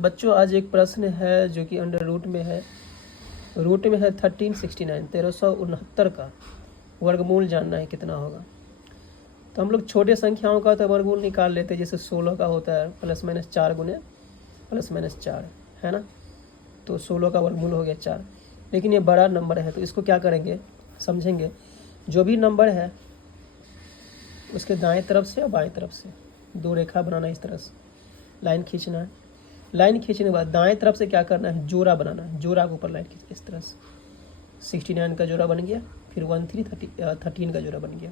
बच्चों आज एक प्रश्न है जो कि अंडर रूट में है। रूट में है 1369 का वर्गमूल जानना है कितना होगा। तो हम लोग छोटे संख्याओं का तो वर्गमूल निकाल लेते हैं, जैसे 16 का होता है +-4 गुने +-4 है ना। तो 16 का वर्गमूल हो गया 4। लेकिन ये बड़ा नंबर है तो इसको क्या करेंगे समझेंगे। जो भी नंबर है उसके दाएं तरफ से और बाएं तरफ से दो रेखा बनाना, इस तरह से लाइन खींचना है। लाइन खींचने के बाद दाएं तरफ से क्या करना है, जोड़ा बनाना है। जोड़ा के ऊपर लाइन खींच, इस तरह से 69 का जोड़ा बन गया, फिर 13 का जोड़ा बन गया।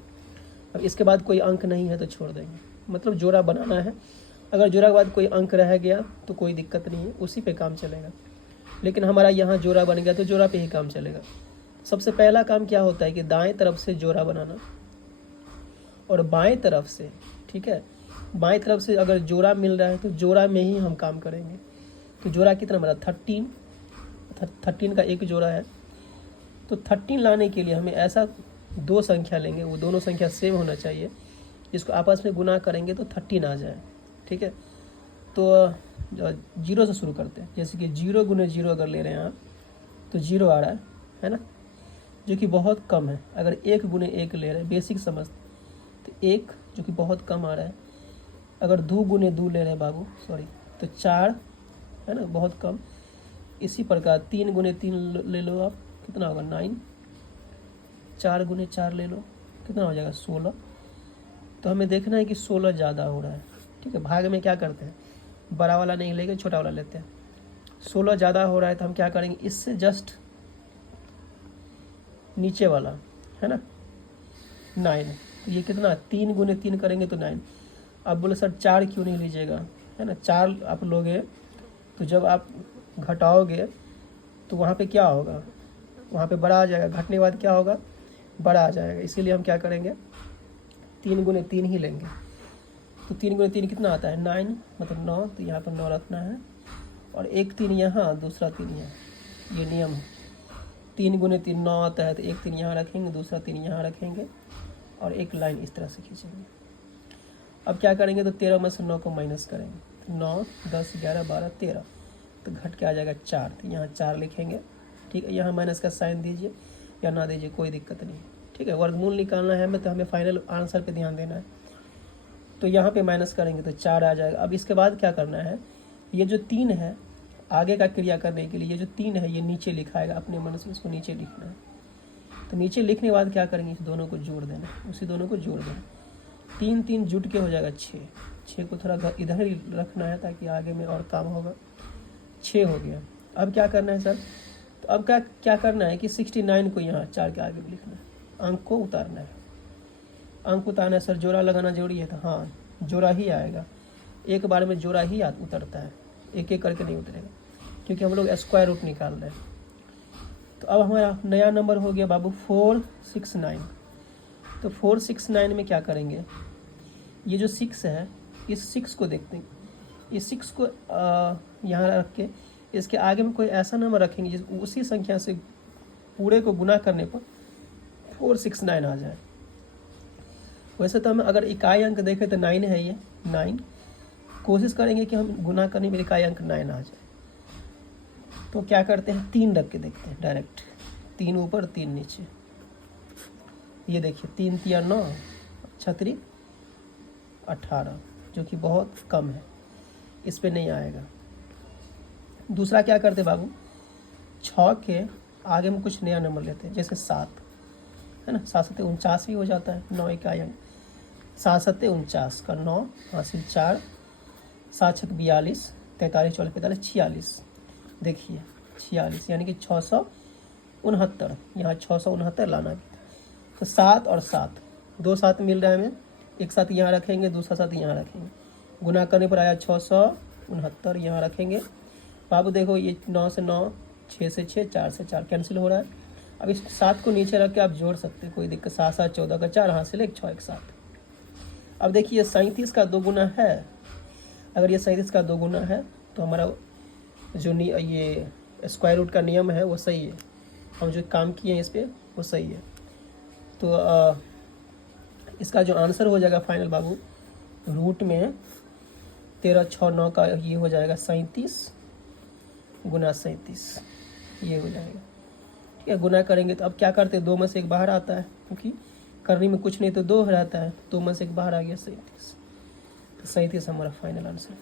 अब इसके बाद कोई अंक नहीं है तो छोड़ देंगे, मतलब जोड़ा बनाना है। अगर जोड़ा के बाद कोई अंक रह गया तो कोई दिक्कत नहीं है, उसी पे काम चलेगा। लेकिन हमारा यहाँ जोड़ा बन गया तो जोड़ा पे ही काम चलेगा। सबसे पहला काम क्या होता है कि दाएं तरफ से जोड़ा बनाना और बाएं तरफ से, ठीक है, बाएं तरफ से अगर जोड़ा मिल रहा है तो जोड़ा में ही हम काम करेंगे। तो जोड़ा कितना बना, 13 का एक जोड़ा है। तो 13 लाने के लिए हमें ऐसा दो संख्या लेंगे, वो दोनों संख्या सेम होना चाहिए, जिसको आपस में गुना करेंगे तो 13 आ जाए, ठीक है। तो 0 से शुरू करते हैं। जैसे कि 0 गुने 0 अगर ले रहे हैं आप तो 0 आ रहा है ना, जो कि बहुत कम है। अगर 1 गुने 1 ले रहे हैं, बेसिक समझ, तो 1 जो कि बहुत कम आ रहा है। अगर 2 गुने 2 ले रहे हैं बाबू, सॉरी, तो 4 है ना, बहुत कम। इसी प्रकार 3 गुने 3 ले लो आप, कितना होगा 9। 4 गुने 4 ले लो, कितना हो जाएगा 16। तो हमें देखना है कि 16 ज़्यादा हो रहा है, ठीक है। भाग में क्या करते हैं, बड़ा वाला नहीं लेके छोटा वाला लेते हैं। 16 ज़्यादा हो रहा है तो हम क्या करेंगे, इससे जस्ट नीचे वाला है ना 9। तो ये कितना, 3 गुने 3 करेंगे तो 9। आप बोले सर 4 क्यों नहीं लीजिएगा, है ना। 4 आप लोगे तो जब आप घटाओगे तो वहाँ पे क्या होगा, वहाँ पे बड़ा आ जाएगा। घटने के बाद क्या होगा, बड़ा आ जाएगा। इसीलिए हम क्या करेंगे, 3 गुने 3 ही लेंगे। तो 3 गुने 3 कितना आता है 9, मतलब 9। तो यहाँ पर 9 रखना है और एक 3 यहाँ, दूसरा 3 यहाँ, ये नियम है। 3 गुने 3 9 आता है तो एक 3 यहाँ रखेंगे, दूसरा 3 यहाँ रखेंगे और एक लाइन इस तरह से खींचेंगे। अब क्या करेंगे, तो 13 में से 9 को माइनस करेंगे। 9 10 11 12 13, तो घट के आ जाएगा 4। तो यहाँ 4 लिखेंगे, ठीक है। यहाँ माइनस का साइन दीजिए या ना दीजिए, कोई दिक्कत नहीं, ठीक है। वर्गमूल निकालना है हमें तो हमें फाइनल आंसर पे ध्यान देना है। तो यहाँ पे माइनस करेंगे तो 4 आ जाएगा। अब इसके बाद क्या करना है, ये जो 3 है, आगे का क्रिया करने के लिए ये जो 3 है ये नीचे लिखाएगा, अपने मन से इसको नीचे लिखना है। तो नीचे लिखने के बाद क्या करेंगे, इस दोनों को जोड़ देना, उसी दोनों को जोड़ देना। 3 3 जुट के हो जाएगा 6। 6 को थोड़ा इधर ही रखना है ताकि आगे में और काम होगा। 6 हो गया। अब क्या करना है सर, तो अब क्या करना है कि 69 को यहाँ 4 के आगे लिखना है, अंक को उतारना है। अंक उतारना है सर, जोड़ा लगाना जरूरी है। तो हाँ, जोड़ा ही आएगा, एक बार में जोड़ा ही उतरता है, एक एक करके नहीं उतरेगा, क्योंकि हम लोग स्क्वायर रूट निकाल रहे हैं। तो अब हमारा नया नंबर हो गया बाबू 469। तो 469 में क्या करेंगे, ये जो 6 है, इस 6 को देखते हैं। इस 6 को यहाँ रख के इसके आगे में कोई ऐसा नंबर रखेंगे जिस उसी संख्या से पूरे को गुना करने पर 469 आ जाए। वैसे तो हम अगर इकाई अंक देखें तो 9 है, ये 9। कोशिश करेंगे कि हम गुना करने में इकाई अंक 9 आ जाए। तो क्या करते हैं, 3 रख के देखते हैं डायरेक्ट, 3 ऊपर 3 नीचे। ये देखिए 3 3 9, 6 18, जो कि बहुत कम है, इस पे नहीं आएगा। दूसरा क्या करते बाबू, 6 के आगे में कुछ नया नंबर लेते हैं, जैसे 7 है ना। 7 7 49 भी हो जाता है, 9 इकाई अंक। 7 7 49 का 9 हासिल 4, 7 6 42, 43 44 45 46। देखिए 46 यानी कि 669, यहाँ 669 लाना भी। तो 7 और 7, 2 7 मिल रहा है हमें, एक साथ यहाँ रखेंगे, दूसरा साथ यहाँ रखेंगे। गुना करने पर आया 669, यहाँ रखेंगे। बाबू देखो ये 9 से 9, 6 से 6, 4 से 4 कैंसिल हो रहा है। अब इस 7 को नीचे रख के आप जोड़ सकते हैं, कोई दिक्कत। 7 7 14 का 4 हासिल 1 6 1 7। अब देखिए 37 का 2 गुना है। अगर ये 37 का 2 गुना है तो हमारा जो ये स्क्वायर रूट का नियम है वो सही है, हम जो काम किए हैं इस पर वो सही है। तो इसका जो आंसर हो जाएगा फाइनल बाबू, रूट में 13 6 9 का ये हो जाएगा 37 गुना 37 ये हो जाएगा। ठीक है, गुना करेंगे तो अब क्या करते हैं, 2 में से 1 बाहर आता है, क्योंकि करने में कुछ नहीं तो 2 रहता है, 2 में से 1 बाहर आ गया 37। तो 37 हमारा फाइनल आंसर।